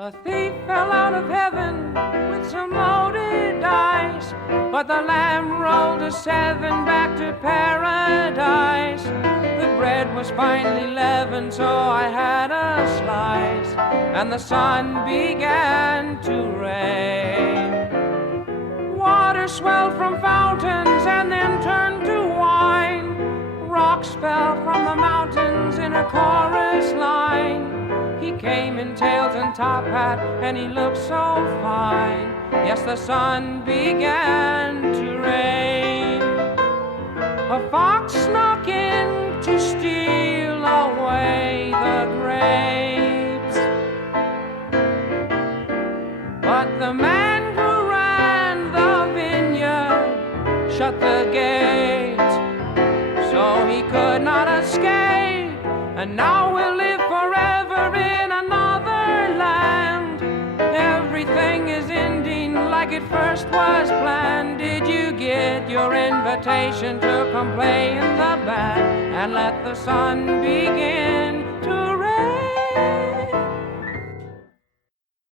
A thief fell out of heaven with some loaded dice, but the lamb rolled a 7 back to paradise. The bread was finely leavened, so I had a slice, and the sun began to rain. Water swelled from fountains and then turned to wine. Rocks fell from the mountains in a chorus line. He came in tails and top hat, and he looked so fine. Yes, the sun began to rain. A fox snuck in to steal away the grapes, but the man who ran the vineyard shut the gate, so he could not escape, and now we'll live forever in another land. Everything is ending like it first was planned. Did you get your invitation to come play in the band and let the sun begin